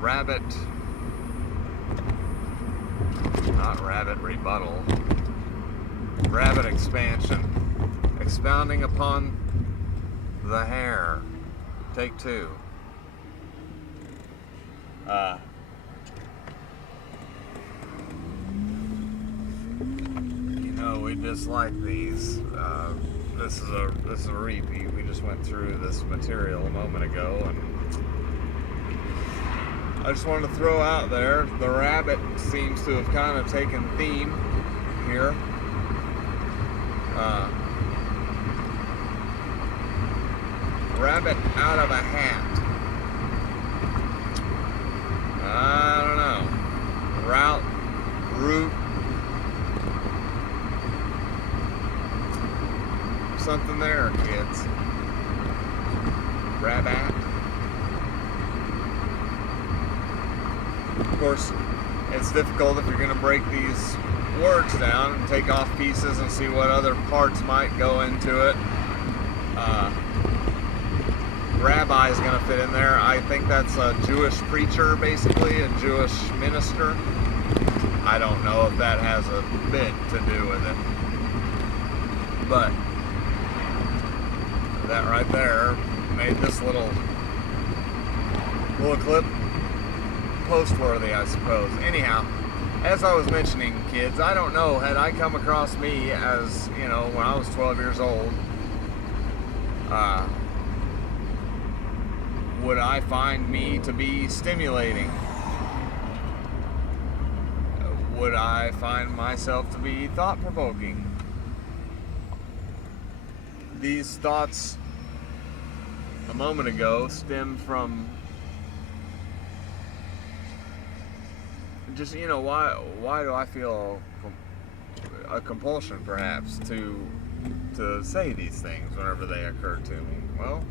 rabbit, not rabbit rebuttal, rabbit expansion, expounding upon the hair. Take 2. We just like these. This is a repeat. We just went through this material a moment ago, and I just wanted to throw out there, the rabbit seems to have kind of taken theme here. Rabbit out of a hat. I don't know. Root. Something there, kids. Rabbit. Of course, it's difficult if you're going to break these words down and take off pieces and see what other parts might go into it. Rabbi is going to fit in there. I think that's a Jewish preacher, basically, a Jewish minister. I don't know if that has a bit to do with it. But that right there made this little clip post-worthy, I suppose. Anyhow, as I was mentioning, kids, I don't know, had I come across me as, when I was 12 years old, would I find me to be stimulating? Would I find myself to be thought-provoking? These thoughts a moment ago stem from just, why do I feel a compulsion, perhaps, to say these things whenever they occur to me? Well,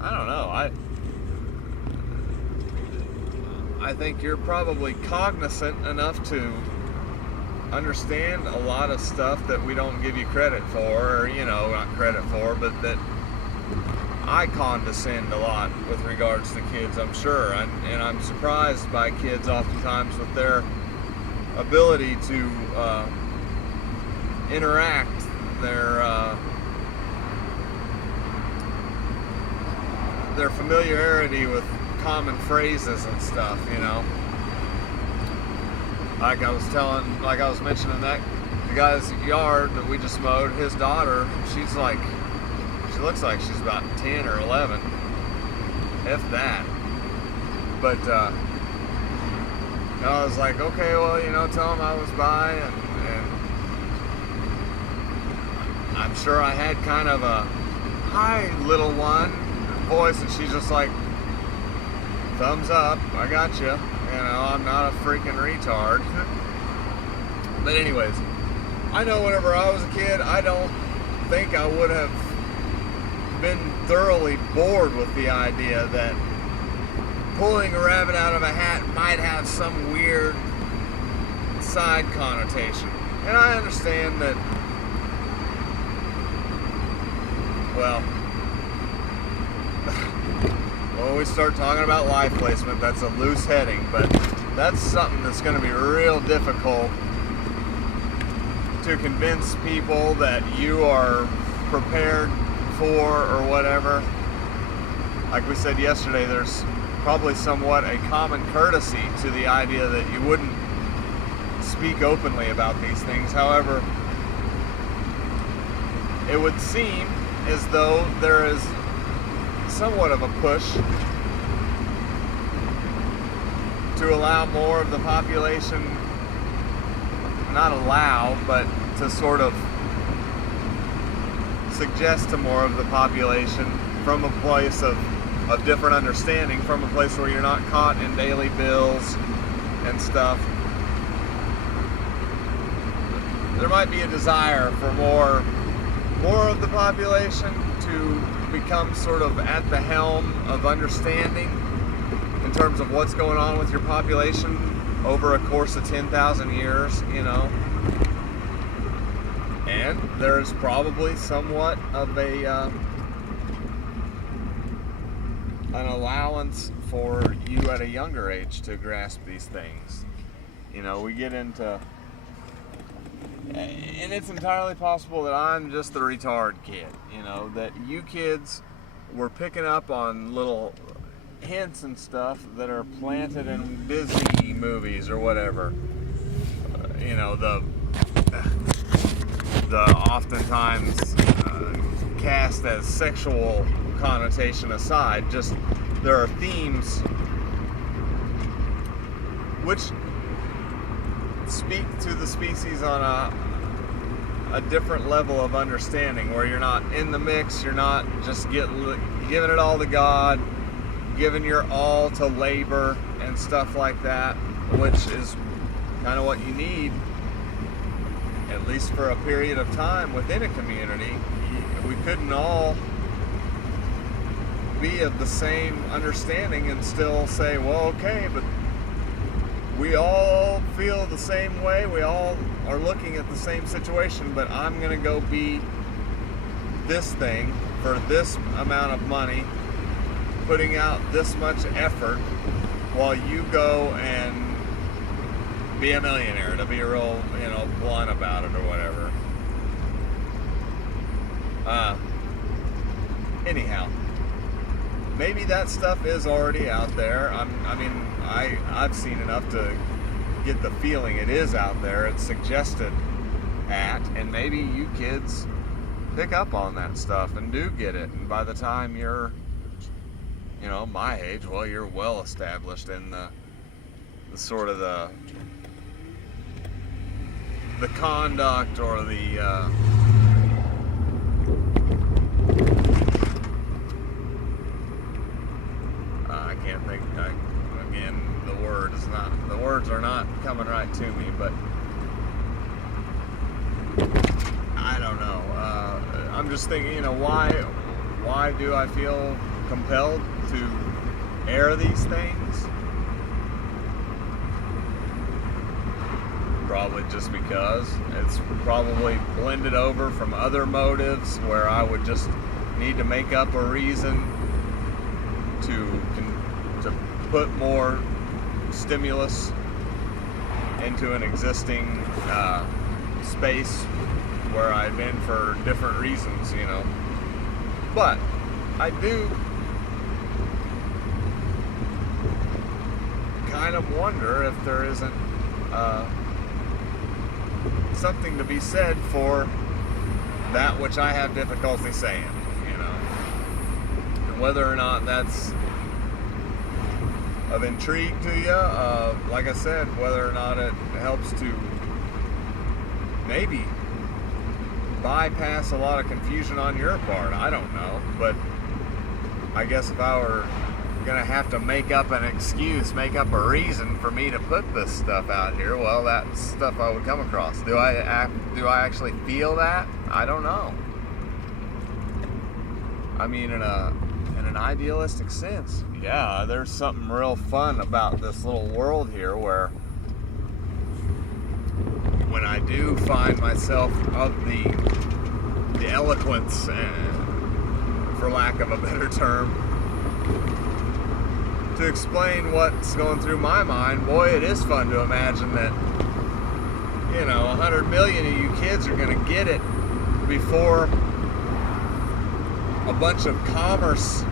I don't know. I think you're probably cognizant enough to understand a lot of stuff that we don't give you credit for, or, not credit for, but that I condescend a lot with regards to kids, I'm sure. And I'm surprised by kids oftentimes with their ability to interact, their familiarity with common phrases and stuff, Like I was mentioning that the guy's yard that we just mowed, his daughter, she looks like she's about 10 or 11, if that. But I was like, okay, well, tell him I was by, and I'm sure I had kind of a hi, little one voice, and she's just like, thumbs up, I got you. I'm not a freaking retard. But anyways, I know whenever I was a kid, I don't think I would have been thoroughly bored with the idea that pulling a rabbit out of a hat might have some weird side connotation. And I understand that, well, when we start talking about life placement, that's a loose heading, but that's something that's going to be real difficult to convince people that you are prepared for or whatever. Like we said yesterday, there's probably somewhat a common courtesy to the idea that you wouldn't speak openly about these things. However, it would seem as though there is somewhat of a push to allow more of the population, not allow, but to sort of suggest to more of the population from a place of different understanding, from a place where you're not caught in daily bills and stuff. There might be a desire for more of the population to become sort of at the helm of understanding in terms of what's going on with your population over a course of 10,000 years, And there's probably somewhat of a an allowance for you at a younger age to grasp these things. You know, we get into, and it's entirely possible that I'm just the retard kid, you know, that you kids were picking up on little hints and stuff that are planted in Disney movies or whatever. You know, the oftentimes cast as sexual connotation aside, just there are themes which speak to the species on a different level of understanding, where you're not in the mix, you're not just giving it all to God, giving your all to labor and stuff like that, which is kind of what you need, at least for a period of time within a community. We couldn't all be of the same understanding and still say, well, okay, but we all feel the same way, we all are looking at the same situation, but I'm going to go be this thing for this amount of money, putting out this much effort, while you go and be a millionaire, to be real, you know, blunt about it or whatever. Anyhow, maybe that stuff is already out there. I've seen enough to get the feeling it is out there. It's suggested at, and maybe you kids pick up on that stuff and do get it. And by the time you're, you know, my age, well, you're well established in the sort of the conduct or the I can't think. Again, the words are not coming right to me, but I don't know. I'm just thinking, you know, why do I feel compelled to air these things? Probably just because it's probably blended over from other motives where I would just need to make up a reason to put more stimulus into an existing space where I've been for different reasons, you know. But I do kind of wonder if there isn't something to be said for that which I have difficulty saying, you know. And whether or not that's of intrigue to you, like I said, whether or not it helps to maybe bypass a lot of confusion on your part, I don't know. But I guess if I were gonna have to make up an excuse, make up a reason for me to put this stuff out here, well, that's stuff I would come across. Do I actually feel that? I don't know. I mean, in an idealistic sense, yeah, there's something real fun about this little world here, where when I do find myself of the eloquence, for lack of a better term, to explain what's going through my mind, boy, it is fun to imagine that, you know, 100 million of you kids are going to get it before a bunch of commerce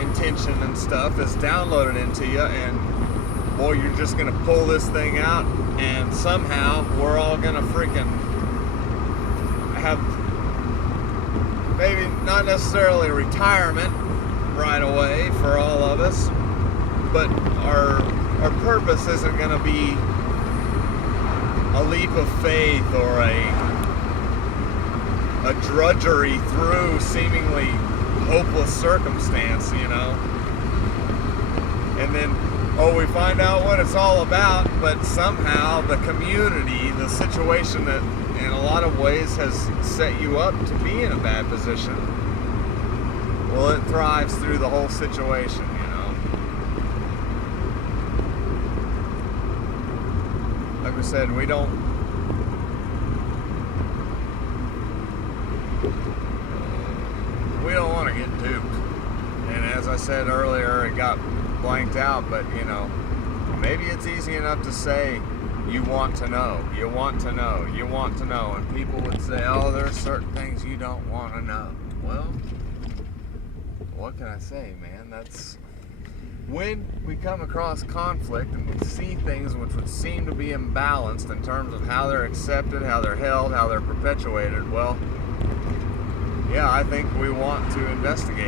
intention and stuff is downloaded into you, and boy, you're just going to pull this thing out, and somehow we're all going to freaking have maybe not necessarily retirement right away for all of us, but our purpose isn't going to be a leap of faith or a drudgery through seemingly hopeless circumstance, you know. And then, we find out what it's all about, but somehow the community, the situation that in a lot of ways has set you up to be in a bad position, well, it thrives through the whole situation, you know. Like we said, we don't want to get duped. And as as I said earlier, it got blanked out, but you know, maybe it's easy enough to say, you want to know, you want to know, you want to know, and people would say, oh, there's certain things you don't want to know. Well, what can I say, man? That's when we come across conflict and we see things which would seem to be imbalanced in terms of how they're accepted, how they're held, how they're perpetuated. Well, yeah, I think we want to investigate